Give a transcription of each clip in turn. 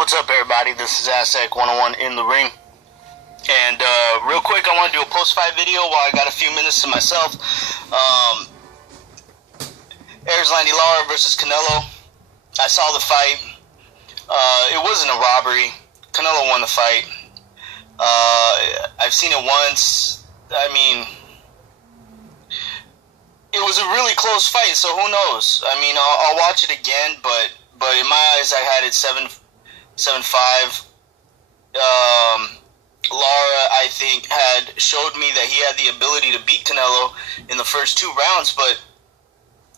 What's up, everybody? This is Aztec 101 in the ring. And real quick, I want to do a post-fight video while I got a few minutes to myself. Lara versus Canelo. I saw the fight. It wasn't a robbery. Canelo won the fight. I've seen it once. I mean, it was a really close fight, so who knows? I mean, I'll watch it again, but in my eyes, I had it 7-5. Lara, I think, had showed me that he had the ability to beat Canelo in the first 2 rounds, but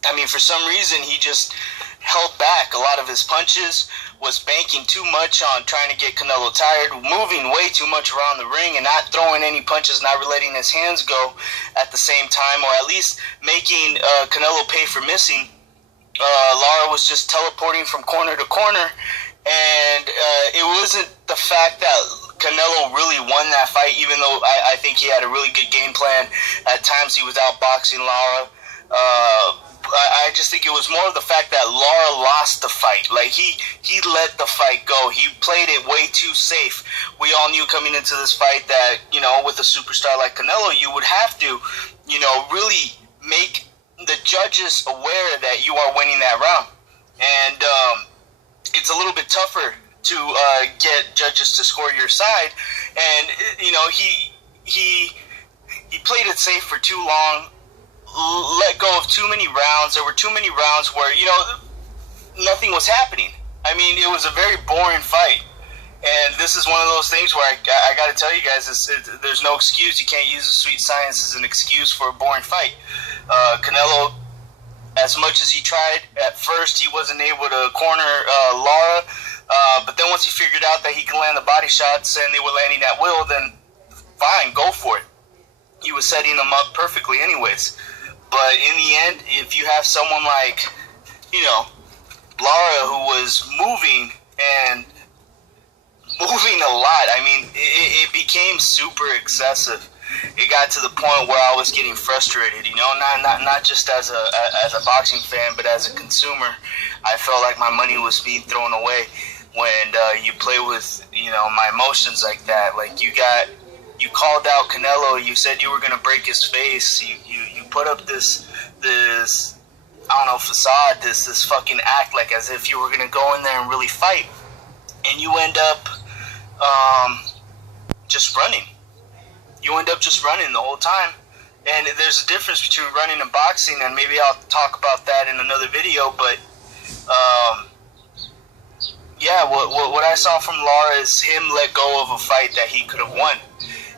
I mean, for some reason, he just held back a lot of his punches, was banking too much on trying to get Canelo tired, moving way too much around the ring and not throwing any punches, not letting his hands go at the same time, or at least making Canelo pay for missing. Lara was just teleporting from corner to corner, and it wasn't the fact that Canelo really won that fight, even though I think he had a really good game plan. At times he was outboxing Lara. I just think it was more of the fact that Lara lost the fight. Like, he let the fight go. He played it way too safe. We all knew coming into this fight that, you know, with a superstar like Canelo, you would have to, you know, really make the judges aware that you are winning that round. And it's a little bit tougher to get judges to score your side. And, you know, he played it safe for too long, let go of too many rounds. There were too many rounds where, you know, nothing was happening. I mean, it was a very boring fight. And this is one of those things where I got to tell you guys, there's no excuse. You can't use the sweet science as an excuse for a boring fight. Canelo, as much as he tried, at first he wasn't able to corner Lara. But then once he figured out that he can land the body shots and they were landing at will, then fine, go for it. He was setting them up perfectly anyways. But in the end, if you have someone like, you know, Lara, who was moving a lot, I mean, it became super excessive. It got to the point where I was getting frustrated, you know, not just as a boxing fan, but as a consumer. I felt like my money was being thrown away when you play with, you know, my emotions like that. Like, you called out Canelo, you said you were going to break his face, you put up this I don't know, facade, this fucking act, like as if you were going to go in there and really fight, and you end up just running. You end up just running the whole time. And there's a difference between running and boxing, and maybe I'll talk about that in another video, but yeah, what I saw from Lara is him let go of a fight that he could have won.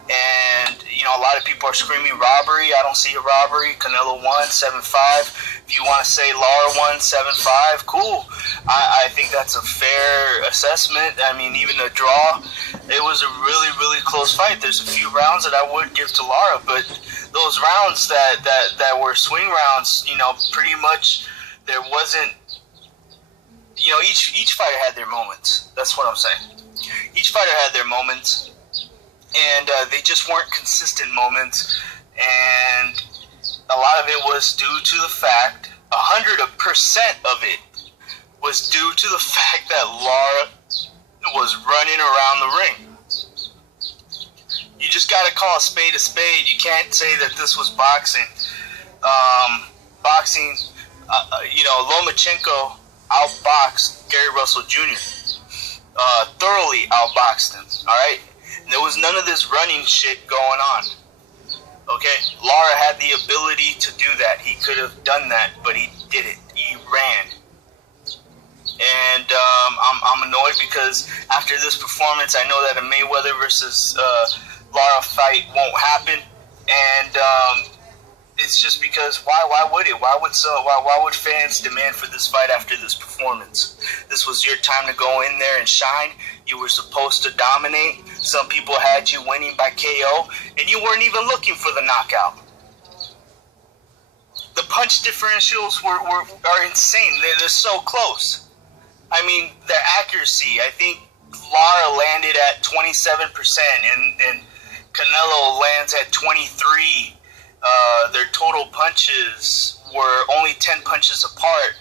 And, you know, a lot of people are screaming robbery. I don't see a robbery. Canelo won 7-5. If you want to say Lara won 7-5, cool. I think that's a fair assessment. I mean, even a draw, it was a really, really close fight. There's a few rounds that I would give to Lara, but those rounds that were swing rounds, you know, pretty much there wasn't, you know, each fighter had their moments. That's what I'm saying. Each fighter had their moments, and they just weren't consistent moments. And a lot of it was due to the fact, 100% of it was due to the fact that Lara was running around the ring. You just got to call a spade a spade. You can't say that this was boxing. Boxing, you know, Lomachenko outboxed Gary Russell Jr. Thoroughly outboxed him, alright? There was none of this running shit going on. Okay? Lara had the ability to do that. He could have done that, but he did it. He ran. And I'm annoyed because after this performance, I know that a Mayweather versus Lara fight won't happen. And it's just because why would it? Why would fans demand for this fight after this performance? This was your time to go in there and shine. You were supposed to dominate. Some people had you winning by KO, and you weren't even looking for the knockout. The punch differentials are insane. They're so close. I mean, their accuracy, I think Lara landed at 27%, and Canelo lands at 23%. Their total punches were only 10 punches apart.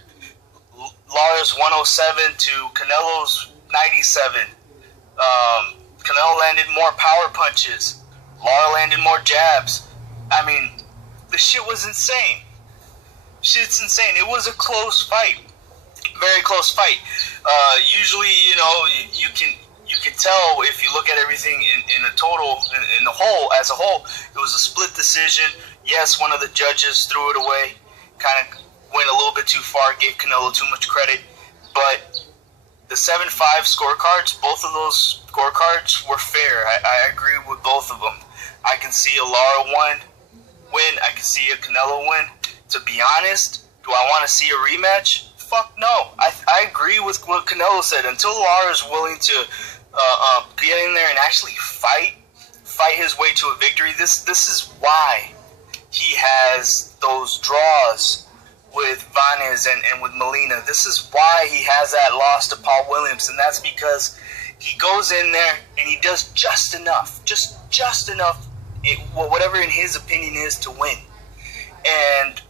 Lara's 107 to Canelo's 97. Canelo landed more power punches. Lara landed more jabs. I mean, the shit was insane. Shit's insane. It was a close fight. Very close fight. Usually, you know, you can tell if you look at everything in a total, in the whole, as a whole, it was a split decision. Yes, one of the judges threw it away, kind of went a little bit too far, gave Canelo too much credit, but the 7-5 scorecards, both of those scorecards were fair. I agree with both of them. I can see a Lara win. I can see a Canelo win. To be honest, do I want to see a rematch? Fuck no. I agree with what Canelo said. Until Lara is willing to get in there and actually fight his way to a victory, this is why he has those draws with Vanez and with Molina. This is why he has that loss to Paul Williams, and that's because he goes in there and he does just enough, just enough, whatever in his opinion is, to win. And,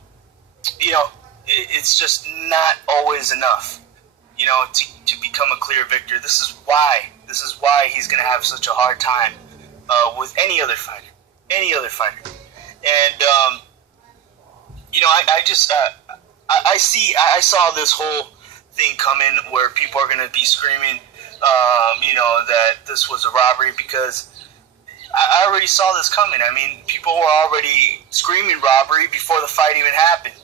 you know, it's just not always enough, you know, to become a clear victor. This is why he's going to have such a hard time with any other fighter. And, you know, I saw this whole thing come in where people are going to be screaming, you know, that this was a robbery, because I already saw this coming. I mean, people were already screaming robbery before the fight even happened.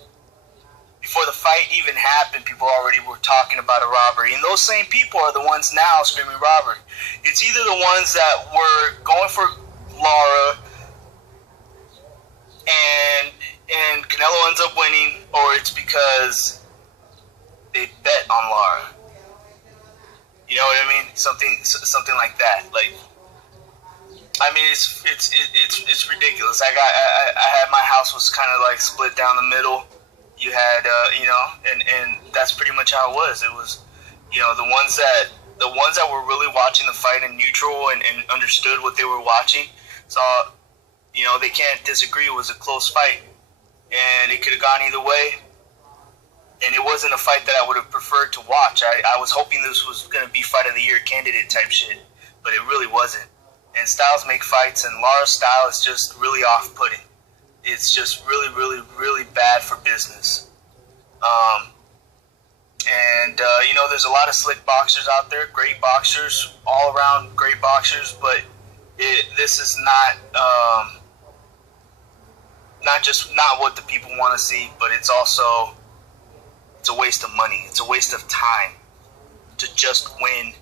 Before the fight even happened, people already were talking about a robbery. And those same people are the ones now screaming robbery. It's either the ones that were going for Lara and Canelo ends up winning, or it's because they bet on Lara. You know what I mean? Something like that. Like, I mean, it's ridiculous. I had, my house was kind of like split down the middle. You had, you know, and that's pretty much how it was. It was, you know, the ones that were really watching the fight in neutral and understood what they were watching, saw, you know, they can't disagree. It was a close fight, and it could have gone either way. And it wasn't a fight that I would have preferred to watch. I was hoping this was going to be Fight of the Year candidate type shit, but it really wasn't. And styles make fights, and Lara's style is just really off-putting. It's just really, really, really bad for business. You know, there's a lot of slick boxers out there, great boxers, all around great boxers, but this is not what the people want to see, but it's also, it's a waste of money. It's a waste of time to just win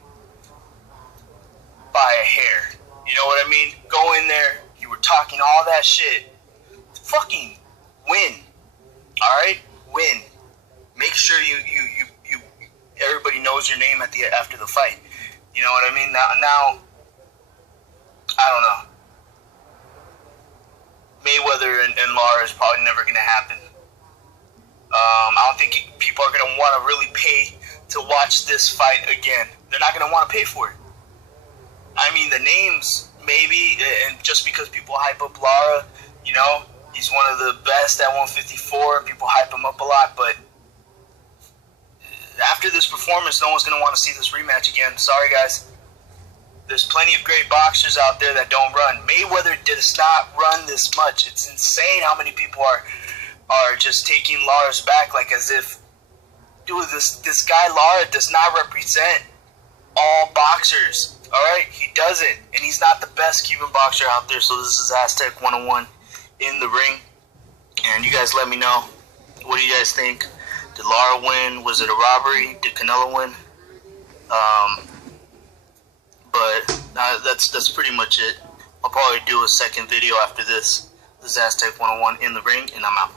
by a hair. You know what I mean? Go in there, you were talking all that shit. Fucking win. Alright? Win. Make sure you everybody knows your name after the fight. You know what I mean? Now I don't know. Mayweather and Lara is probably never gonna happen. I don't think people are gonna want to really pay to watch this fight again. They're not gonna want to pay for it. I mean, the names, maybe, and just because people hype up Lara, you know, he's one of the best at 154. People hype him up a lot, but after this performance, no one's going to want to see this rematch again. Sorry, guys. There's plenty of great boxers out there that don't run. Mayweather does not run this much. It's insane how many people are just taking Lara's back, like as if, dude, this guy Lara does not represent all boxers. All right, he doesn't, and he's not the best Cuban boxer out there. So this is Aztec 101 in the ring, and you guys let me know, what do you guys think? Did Lara win? Was it a robbery? Did Canelo win? But that's pretty much it. I'll probably do a second video after this. This is Aztec 101 in the ring, and I'm out.